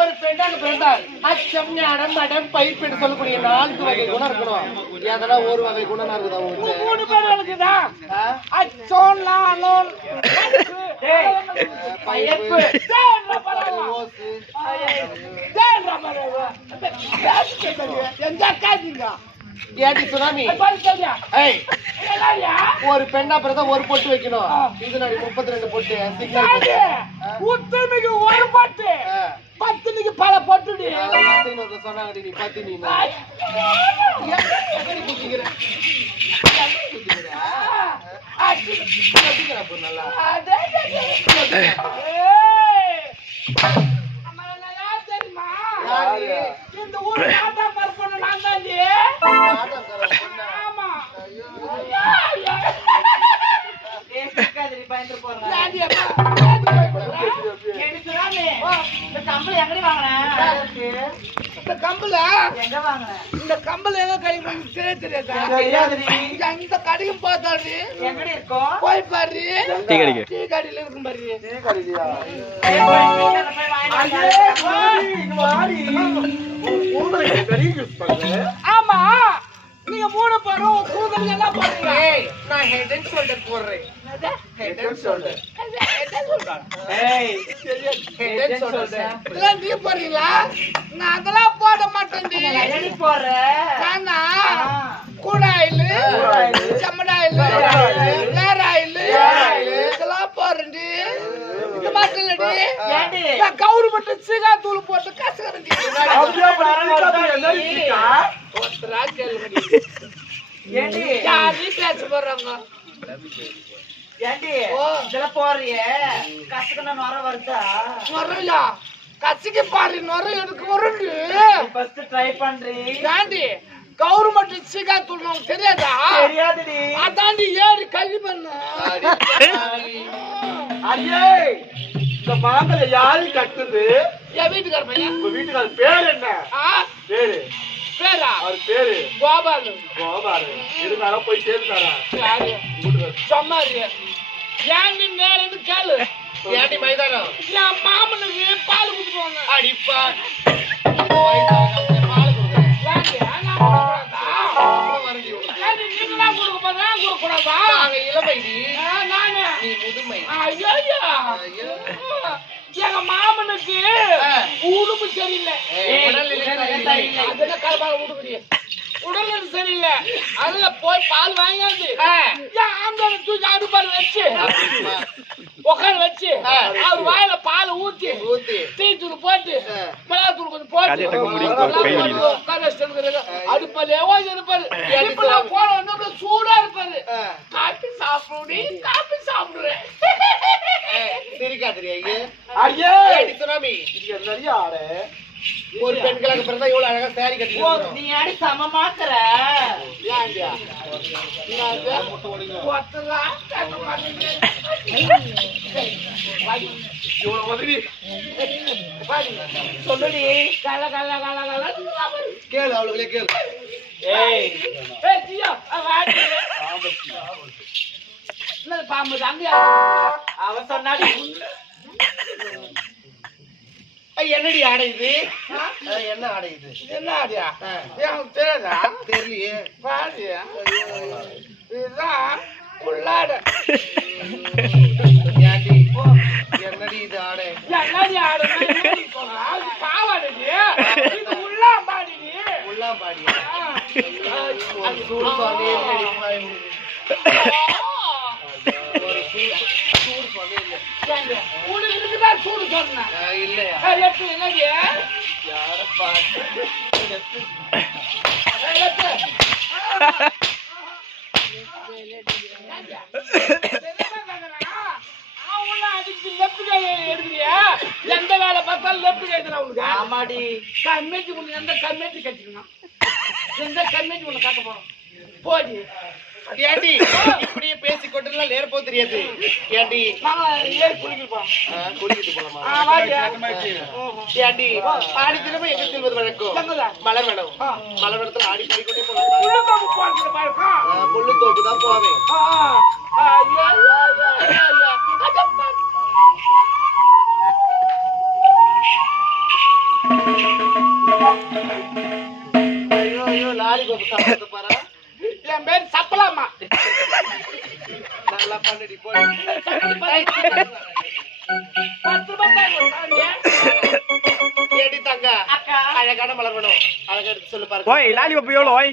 ஒரு பெண்ணாக பிறந்தால் அச்சம் ஞானம் மடம் பயிர்ப்பு சொல்லக்கூடிய 4 வகை குணம் இருக்கணும். எதனா ஒரு வகை குணம் இருக்குதா? 3 பேர் இருக்குதா? அச்சம் ஞானம் பயிர்ப்பு ஒரு பெண்ணா பிறந்தா ஒரு பொட்டு வைக்கணும். இது 32 பொட்டு உத்தமிக்கு ஒரு பொட்டு 10 பல பொட்டு சொன்னாங்க. நீ 10 நீ நல்லா தெரியுமா? இந்த ஊர் நாட்டா பரப்பணும் நான் தான். ஆமா இந்த கம்பல் எங்க கிடைக்கும் தெரியாது. இந்த கடையும் பார்த்தாரு எங்கடி இருக்கும் போய் பாரு. டீ கடையில இருக்கும் பாரு. ஆமா நீங்க 3 பேரும் கூந்தல் என்ன போடுறீங்க? நான் ஹெட் அண்ட் ஷோல்டர் போடுறேன். ஹெட் அண்ட் ஷோல்டர் இதெல்லாம் நீ போடுறீங்களா? நான் அதெல்லாம் போட மாட்டேன். நானா கூடாயில் செம்மடாயில் நேராயில் இதெல்லாம் போடுறேன். இது மட்டும் இல்லடி கவுரு மட்டும் சீகா தூள் போட்டு கசகரண்டி பேச போடுறாங்க. கசிக்க பாரு நொர எனக்கு வருண்டு. ட்ரை பண்றேன். கவர்மெண்ட் சீகா தூள் தெரியாதா? தெரியாதுடி. அதாண்டி ஏறி கல்வி பண்ண. ஐயே இந்த மாங்கல யாரு கட்டுது? என் வீட்டுக்கார பையன். உங்க வீட்டுக்கார பேர் என்ன? பேரு பேரா? அவர் பேரு கோபாலு. கோபாலு இருந்தாரா? போய் சேர்ந்தாரா? யாரு சொன்னாரு? ஏன் நீ நேரன்னு கேளு. ஏடி மைதானம் என் மாமனுக்கு பால் குடுத்துருவாங்க. அடிப்பா எங்க மாமனுக்கு உடம்பு சரியில்லை. உடல்நிலை சரியில்லை. அதுல போய் பால் வாங்காது ஆம்பளை தூக்கி அடுப்பால் வச்சு உட்கார வச்சு அவர் வாயில பால் ஊத்தி டீ தூள் போட்டு மிளகாத்தூள் கொஞ்சம் போட்டு அடுப்பால் எவ்வளவு இருப்பாரு. போன வந்து சூடா இருப்பாரு. காப்பி சாப்பிடு காப்பி சாப்பிடுறேன். ஒரு பெண்களுக்கு பிறந்தா இவ்வளவு அழகா சாரி கட்டி நீ அடி சமமாக்குற. சொல்லுடி கல கல கல கல கேளு அவளுங்களே கேளு. பாம்பு தாங்க அவ சொன்னாடி. என்னடி ஆடை இது? என்ன ஆடை இது? என்ன ஆடியா? எனக்கு தெரியாதா? தெரியலையே. பாடியா? இதுதான் உள்ளாடை. ஏண்டி, என்னடி இது ஆடை? என்னடி ஆடுனா என்னடி சொல்றா? அது பாவாடைடி. இது உள்ளாம்பாடிடி. உள்ளாம்பாடியா? ஒரு சூடு சுவாமி இல்லடி. ஒரு சூடு சுவாமி இல்லை. உனக்கு இதுக்குதான் சூடு சொன்னேன். இல்லையா? எப்படி என்னடி? யார பாட்டு எந்த வேலை பார்த்தாலும் லெப்ட் கைதுல உனக்கு. ஆமாடி. கம்மிட்டி உனக்கு எந்த கம்மிட்டி கட்டிக்கணும்? எந்த கம்மிட்டி உனக்கு காட்ட போறோம்? போடி. ஏண்டி இப்படியே பேசி கொண்டுலாம் நேர போக தெரியாது. ஏண்டி ஏறி குளிக்கலாம். குடிக்கிட்டு போலாமா? ஏண்டி ஆடி தினமும் எங்க செல்வது வழக்கம்? மலர் வேணும். மலர் வேடத்துல ஆடி பாடிக்கொண்டே போலாம். முள்ளு தோப்பு தான் போவேன். ஐயோ ஐயோ லாரி கோப்பு சாப்பிட்டு பாரு. என் பேர் சப்பலாமா. நல்லா பண்ணடி போய். 10 ரூபாய் ஏடி தங்க அழகான மலர் வேணும். அழகா எடுத்து சொல்லு பாருங்க. ஓய் லாலி பாப்பு எவ்வளோ? ஓய்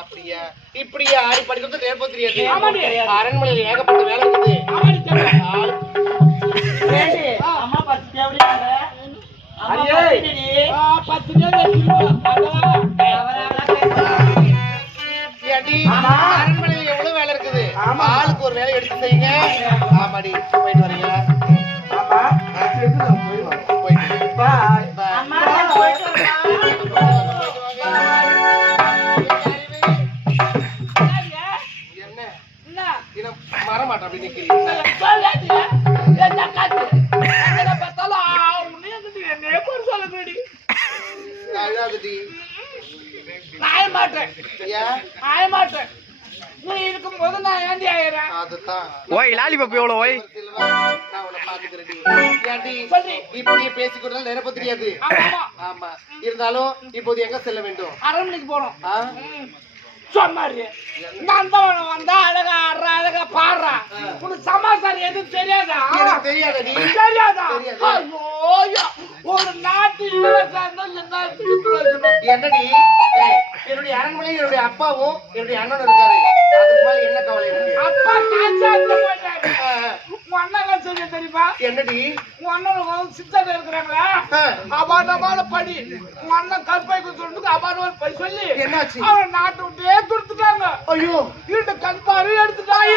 அப்படியா? இப்படியே ஆடி படிக்கிறது நேரம் போக தெரியாது. அரண்மனையில் ஏகப்பட்ட வேலை இருக்குது. அம்மா 10 தேவடி அரண்மனையில் எவ்வளவு வேலை இருக்குது. ஆளுக்கு ஒரு வேலை எடுத்து செய்யுங்க. ஆமாடி போயிட்டு வரீங்களா? மரமாட்டா அப்படி நிக்கிறீங்க. மாட்டேன் நீ இதுக்கு இருக்கும்போது நான் ஏண்டி ஆயிடுறேன் அதுதான் ஓய் லாலிபப் எவ்வளோ ஓய் நான் உன்னை பாத்துக்கிறேன் ஏன்டி இப்ப நீ பேசிக்கிறதால நினைப்பு தெரியாது ஆமா ஆமா இருந்தாலும் இப்போது எங்க செல்ல வேண்டும் அரண்மனைக்கு போறோம் ஆ? சொன்னாரு நந்தவனம் வந்தா அழகா ஆடுறா அழகா பாடுறா உனக்கு சமாச்சாரம் எதுவும் தெரியாதா எனக்கு தெரியாதடி தெரியாதா தெரியாது. ஐயோ ஒரு நாட்டு இளவரசன் என்னடி ஏய், என்னுடைய அரண்மனையில் என்னுடைய அப்பாவும் என்னுடைய அண்ணனும் இருக்காரு அதுக்கு மேல என்ன கவலை எனக்கு அப்பா காய்ச்சல் போயிட்டாரு ஆ, உன் அண்ணன் சொல்லி தெரியுமா என்னடி உன் அண்ணன் சித்தர் இருக்கிறாங்களா ஆ, அபாரமான படி உன் அண்ணன் கற்பை சொல்றதுக்கு அபாரமான படி சொல்லி என்னாச்சு அவன் நாட்டை விட்டே துடுத்துட்டாங்க ஐயோ வீட்டு கண்பாரு எடுத்துட்டாங்க